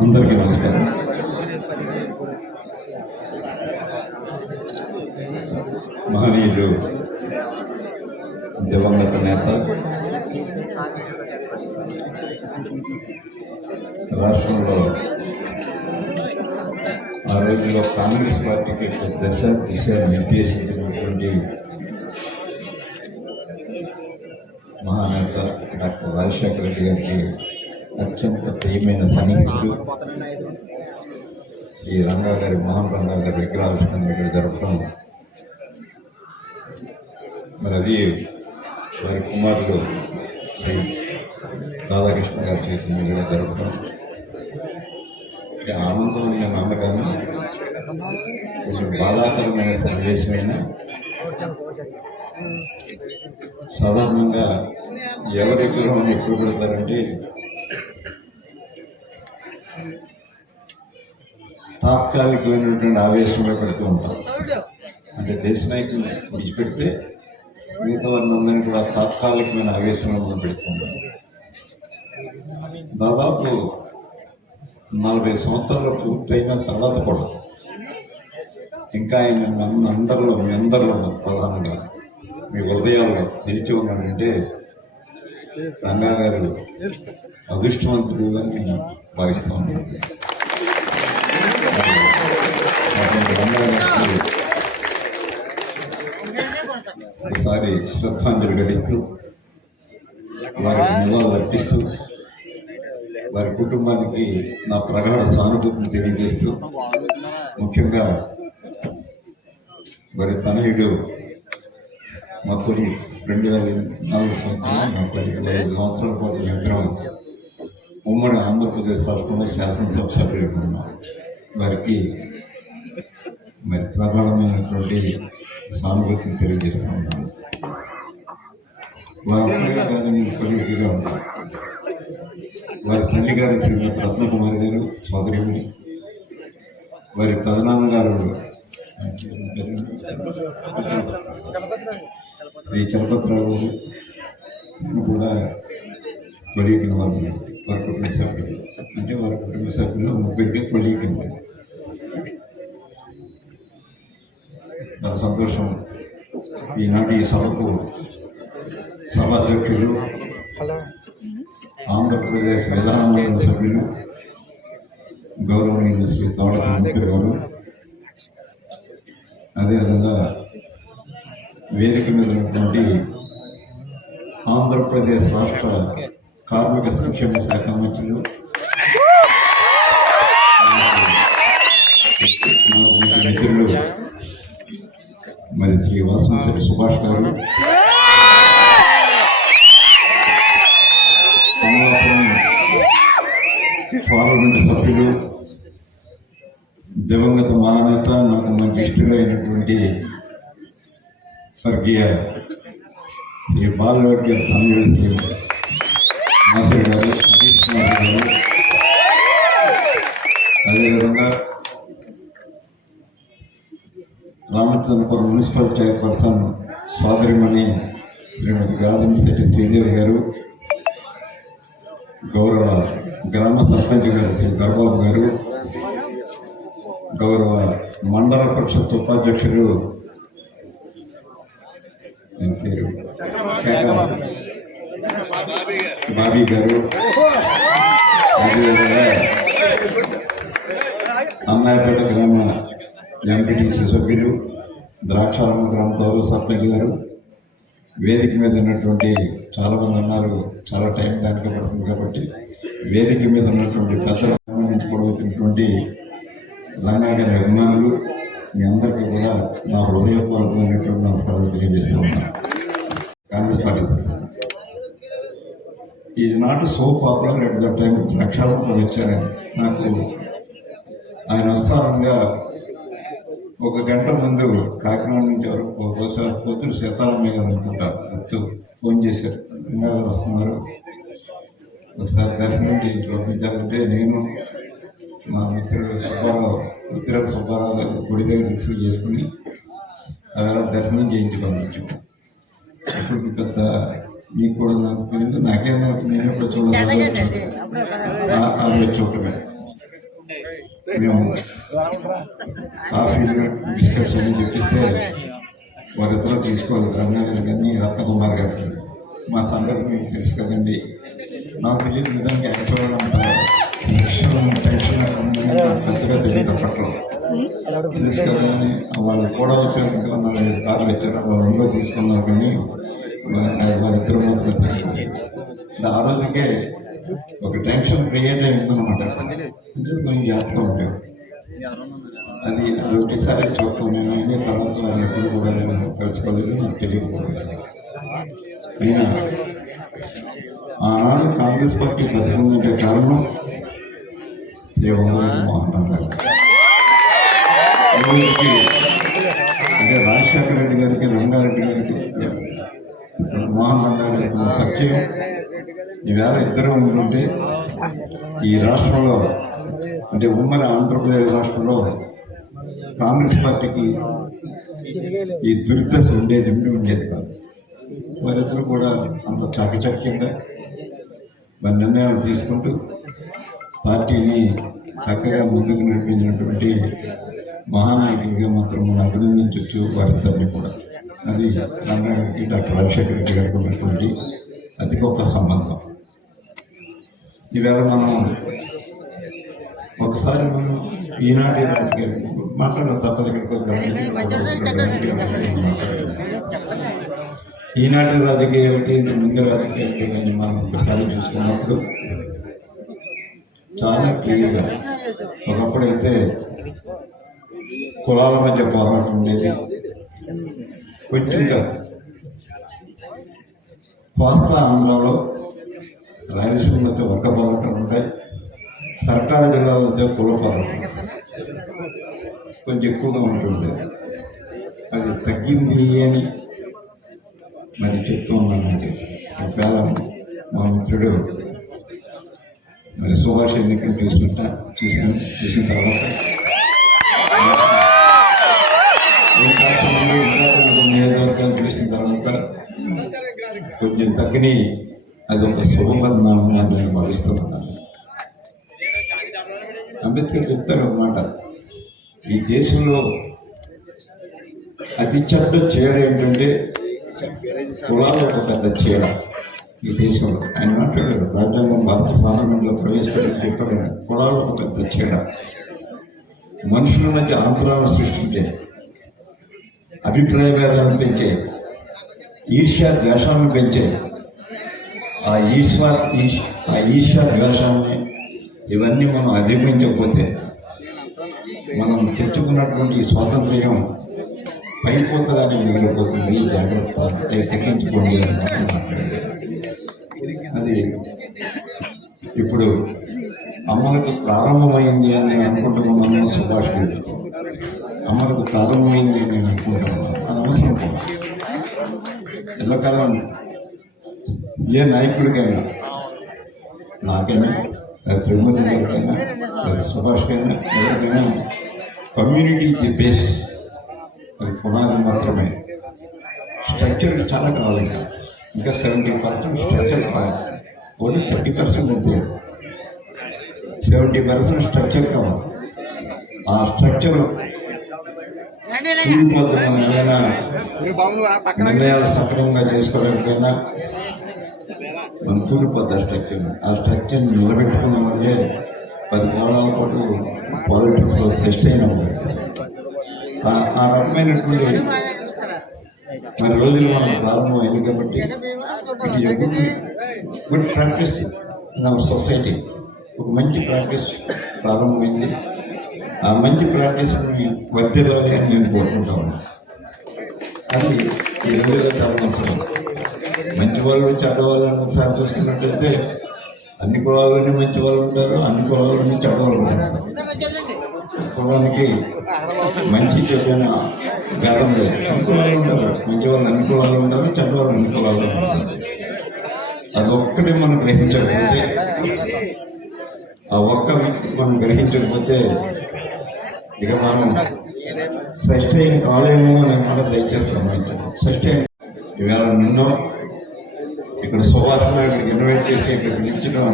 అందరికీ నమస్కారం. మహనీయులు దివంగత నేత రాష్ట్రంలో ఆ రోజుల్లో కాంగ్రెస్ పార్టీకి దశ దిశ నిర్దేశించినటువంటి మహానేత డాక్టర్ రాజశేఖర రెడ్డి గారికి అత్యంత ప్రియమైన సన్నిహితులు. శ్రీ రంగా గారి మోహన్ రంగా గారి విగ్రహావిష్కరణ ఇక్కడ జరపడం. మరి అది వారి కుమారుడు శ్రీ రాధాకృష్ణ గారి చేతి మీదుగా జరపడం. ఆనందం నేను అనగాను కొంచెం బాధాకరమైన సందేశమైన? సాధారణంగా ఎవరి విగ్రహం ఎప్పుడు పెడతారంటే తాత్కాలికమైనటువంటి ఆవేశంలో పెడుతూ ఉంటారు అంటే దేశ నాయకులు విడిచిపెడితే మిగతా వారిని కూడా తాత్కాలికమైన ఆవేశంలో మనం పెడుతున్నాం దాదాపు నలభై సంవత్సరాలు పూర్తయిన తర్వాత కూడా ఇంకా ఆయన అందరిలో మీ అందరిలో ప్రధానంగా. మీ హృదయాల్లో నిలిచి ఉన్నాడంటే రంగా గారు అదృష్టవంతుడు అని నేను భావిస్తూ ఉన్నాను ఒకసారి శ్రద్ధాంజలి గడిస్తూ వారికి నివాళులు అర్పిస్తూ వారి కుటుంబానికి నా ప్రగాఢ సానుభూతిని తెలియజేస్తూ ముఖ్యంగా వారి తనయుడు మా తొలి రెండు వేల నాలుగు సంవత్సరాలు నా తొలి ఐదు సంవత్సరాల పాటు నిద్ర ఉమ్మడి ఆంధ్రప్రదేశ్ రాష్ట్రంలో శాసనసభ సభ్యులు ఉన్నారు వారికి మరి ప్రధానమైనటువంటి సానుభూతిని తెలియజేస్తూ ఉన్నాను. వారు ఒక్కరిగా కాదు నేను ఉన్నారు వారి తల్లి గారు శ్రీమతి రత్నకుమారి గారు సోదరిమణి వారి పెదనాన్న గారు శ్రీ చలపతిరావు గారు నేను కూడా కొలిగిన వారు. వారి కుటుంబ సభ్యులు. అంటే వారి కుటుంబ సభ్యులు ముగ్గురికి కొలిగిన నా సంతోషం. ఈనాటి ఈ సభకు సభాధ్యక్షులు ఆంధ్రప్రదేశ్ విధానమండలి సభ్యులు గౌరవనీయులు శ్రీ తోట మంత్రి గారు. అదేవిధంగా వేదిక మీద ఉన్నటువంటి ఆంధ్రప్రదేశ్ రాష్ట్ర కార్మిక సంక్షేమ శాఖ మంత్రులు. మిత్రులు మరి శ్రీ వాసంశెట్టి సుభాష్ గారు. పార్లమెంట్ సభ్యులు దివంగత మహానేత నాకు మంచి ఇష్టగా అయినటువంటి స్వర్గీయ శ్రీ బాలయోగ్య తమిళ శ్రీ మాస్టర్ గారు సతీష్ కుమార్ గారు అదేవిధంగా రామచంద్రపురం మున్సిపల్ చైర్పర్సన్ సోదరిమణి శ్రీమతి గాజంశెట్టి శ్రీదేవి గారు గౌరవ గ్రామ సర్పంచ్ గారు శ్రీ గర్బాబు గారు గౌరవ మండల పరిషత్ ఉపాధ్యక్షుడు ఆయన పేరు? శాఖ బాబీ గారు. అమ్మాయి అమ్మాయిపేట గ్రామ ఎంపీటీసీ సభ్యులు ద్రాక్షారామ గ్రామ గౌరవ సర్పంచ్ గారు. వేదిక మీద ఉన్నటువంటి చాలా మంది ఉన్నారు చాలా టైం దానికి పడుతుంది కాబట్టి వేదిక మీద ఉన్నటువంటి పెద్దల సంబంధించి కూడా రంగా గారి అభిమానులు మీ అందరికీ కూడా నా హృదయపూర్వకమైనటువంటి నమస్కారాలు తెలియజేస్తూ ఉన్నాను. Congress party is not so popular at the time Draksharama వచ్చాను నాకు ఆయన వస్తారంగా ఒక గంట ముందు కాకినాడ నుంచి ఎవరు ఒకసారి పోతున్న సీతారామయ్య గారు అనుకుంటారు. గుర్తు ఫోన్ చేశారు. రంగా వస్తున్నారు. ఒకసారి దర్శనం చేసి చూపించాలంటే నేను మా మిత్రుడు సుబ్బారావు మిత్రుడు సుబ్బారావు గారు గుడి దగ్గర రిసీవ్ చేసుకుని అలా దర్శనం చేయించి పంపించాం ఇప్పుడు పెద్ద మీకు కూడా నాకు తెలియదు నాకే నాకు నేను ఎప్పుడు చూడలేదు రోజు చూడటమే మేము కాఫీలు బిస్కెట్స్ అన్ని తెప్పిస్తే వారిద్దరూ తీసుకోవాలి. రంగా గారు కానీ రత్నకుమార్ గారు మా సంగతి మీకు తెలుసు కదండి. నాకు తెలియదు నిజంగా యాక్చువల్గా అంత టెన్షన్ టెన్షన్ పెద్దగా తెలియదు అప్పట్లో. తెలుసు కదా అని వాళ్ళు కూడా వచ్చారు. ఇంకా నాలుగైదు కార్లు వచ్చారు వాళ్ళందరూ తీసుకున్నారు కానీ వారిద్దరు మాత్రం తీసుకోలేదు ఆ రోజుకే ఒక టెన్షన్ క్రియేట్ అయిందనమాట అంటే కొంచెం జాగ్రత్తగా ఉండేవి అది అది ఒకటిసారి చూడటం నేను అయిన తర్వాత వారిని ఎప్పుడు కూడా నేను కలుసుకోలేదు నాకు తెలియదు కూడా అయినా ఆనాడు కాంగ్రెస్ పార్టీ బతికిందంటే కారణం శ్రీ వంగవీటి మోహన్ గారు. అంటే రాజశేఖర రెడ్డి గారికి రంగారెడ్డి గారికి మోహన్ రంగా గారికి పరిచయం. ఈవేళ ఇద్దరు ఉంటుంటే ఈ రాష్ట్రంలో అంటే ఉమ్మడి ఆంధ్రప్రదేశ్ రాష్ట్రంలో కాంగ్రెస్ పార్టీకి ఈ దుర్దశ ఉండేది ఉండి ఉండేది కాదు. వారిద్దరు కూడా అంత చాకచక్యంగా మరి నిర్ణయాలు తీసుకుంటూ పార్టీని చక్కగా ముందుకు నడిపించినటువంటి మహానాయకులుగా మాత్రం మనం అభినందించవచ్చు వారిద్దరిని కూడా. అది రంగారెడ్డి డాక్టర్ రాజశేఖర రెడ్డి గారికి ఉన్నటువంటి అతి గొప్ప సంబంధం. ఈవేళ మనం ఒకసారి మనం ఈనాటి రాజకీయాలు మాట్లాడడం తప్పదు ఇక్కడికి ఈనాటి రాజకీయాలకి ఇంత ముందు రాజకీయాలకి కానీ మనం ఒకసారి చూసుకున్నప్పుడు చాలా క్లియర్గా ఒకప్పుడైతే కులాల మధ్య పోరాటం ఉండేది. కొంచెం కోస్తా ఆంధ్రాలో రాయలసీమ మధ్య వర్గ పోరాటం ఉంటాయి. సర్కారు జిల్లాల మధ్య కుల పోరాటం కొంచెం ఎక్కువగా ఉంటుంది. అది తగ్గింది అని మరి చెప్తూ ఉన్నానండి. ఒకవేళ మా మిత్రుడు మరి సుభాష్ ఎన్నికలు చూసినట్ట చూసాను చూసిన తర్వాత కొంచెం తగ్గిని అది ఒక శుభపరిణామం అని నేను భావిస్తున్నాను. అంబేద్కర్ చెప్తారు అన్నమాట ఈ దేశంలో అతి చెడ్డ చీర ఏంటంటే కులాలు ఒక పెద్ద చీర ఈ దేశంలో. ఆయన మాట్లాడారు రాజ్యాంగం భారత పార్లమెంట్లో ప్రవేశపెట్టి చెప్పారు కులాలు ఒక పెద్ద చీర. మనుషుల మధ్య ఆంతరాలను సృష్టించే అభిప్రాయ భేదాలను పెంచే ఈర్ష్య ద్వేషాలను పెంచే ఆ ఈశ్వర్ ఆ ఈర్ష ద్వేషాన్ని ఇవన్నీ మనం అధిగమించకపోతే మనం తెచ్చుకున్నటువంటి స్వాతంత్ర్యం పైపోతగానే మిగిలిపోతుంది. జాగ్రత్త అంటే తగ్గించుకోండి అది ఇప్పుడు అమ్మలకి ప్రారంభమైంది అని నేను అనుకుంటున్నాను. సుభాష్ గారితో అమ్మలకు ప్రారంభమైంది అని నేను అనుకుంటున్నాను. ఎల్లకాలం ఏ నాయకుడికైనా? నాకైనా? తిరుమతి గారికైనా? అది సుభాష్కైనా? ఎవరికైనా? Community the base. అది పునాది మాత్రమే. స్ట్రక్చర్ చాలా కావాలి ఇంకా. ఇంకా సెవెంటీ పర్సెంట్ స్ట్రక్చర్ కావాలి. ఓన్లీ థర్టీ పర్సెంట్ అంతే. సెవెంటీ పర్సెంట్ స్ట్రక్చర్ కావాలి. ఆ స్ట్రక్చర్ కూలిపోతే మనం ఏమైనా నిర్ణయాలు సక్రమంగా చేసుకోలేకపోయినా మనం కూలిపోద్ది ఆ స్ట్రక్చర్ ఆ స్ట్రక్చర్ నిలబెట్టుకున్న వల్లే పది కాలాల పాటు పాలిటిక్స్లో సస్టైన్ అవ్వాలి ఆ- రకమైనటువంటి మరి రోజులు మనం ప్రారంభమైంది కాబట్టి good practice in our society ఒక మంచి ప్రాక్టీస్ ప్రారంభమైంది. ఆ మంచి ప్రాక్టీస్ని వర్తిల్లాలి అని నేను కోరుకుంటాను అది ఈ రోజుల్లో చాలా అవసరం. మంచి వాళ్ళు చెడ్డవాళ్ళు అని ఒకసారి చూసుకున్నట్లయితే అన్ని కులాల్లోనే మంచి వాళ్ళు ఉంటారు అన్ని కులాల్లోనే చెడ్డ ఉంటారు. కులానికి మంచి చెడ్డైన భేదం లేదు. అన్ని కులాలు ఉంటారు. మంచి వాళ్ళు అన్ని కులాలు ఉంటారు చెడ్డ వాళ్ళు అన్ని కులాల్లో ఉంటారు. అదొక్కటే ఒక్కటి మనం గ్రహించకపోతే ఆ ఒక్క మనం గ్రహించకపోతే ఇక మనం సస్టైన్ కాలేమో అనే మాట దయచేసి గమనించండి సస్టైన్. ఇవాళ నిన్నో ఇక్కడ సుభాష్ ఇక్కడికి ఇన్వైట్ చేసి ఇక్కడ పిలిపించడం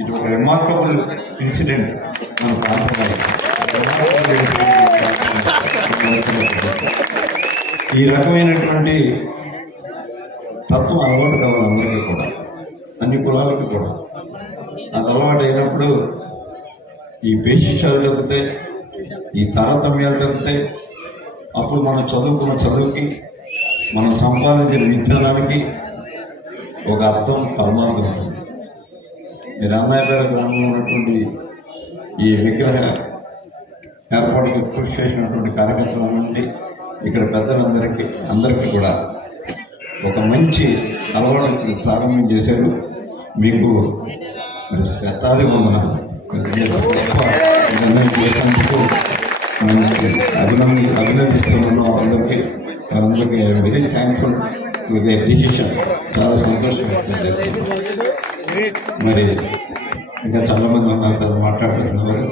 ఇది ఒక రిమార్కబుల్ ఇన్సిడెంట్ మన ప్రాంతంలో ఈ రకమైనటువంటి తత్వం అలవాటు కావాలి అందరికీ కూడా. అన్ని కులాలకు కూడా. అది అలవాటు అయినప్పుడు ఈ బేసిషాలు తగ్గుతాయి ఈ తారతమ్యాలు తగ్గుతాయి అప్పుడు మనం చదువుకున్న చదువుకి మనం సంపాదించిన విజ్ఞానానికి ఒక అర్థం పరమార్థం మీరు అమ్మాయిపేట గ్రామంలో ఉన్నటువంటి ఈ విగ్రహ ఏర్పాటుకు కృషి చేసినటువంటి కార్యకర్తల నుండి ఇక్కడ పెద్దలందరికీ అందరికీ కూడా ఒక మంచి అలవాటు ప్రారంభం చేశారు. మీకు మరి శతాది వందనాలు అభినంది అభినందిస్తున్నాను అందరికీ వారందరికీ very thankful with the decision చాలా సంతోషం వ్యక్తం చేస్తున్నాను మరి ఇంకా చాలామంది ఉన్నారు సార్ మాట్లాడుతున్నారు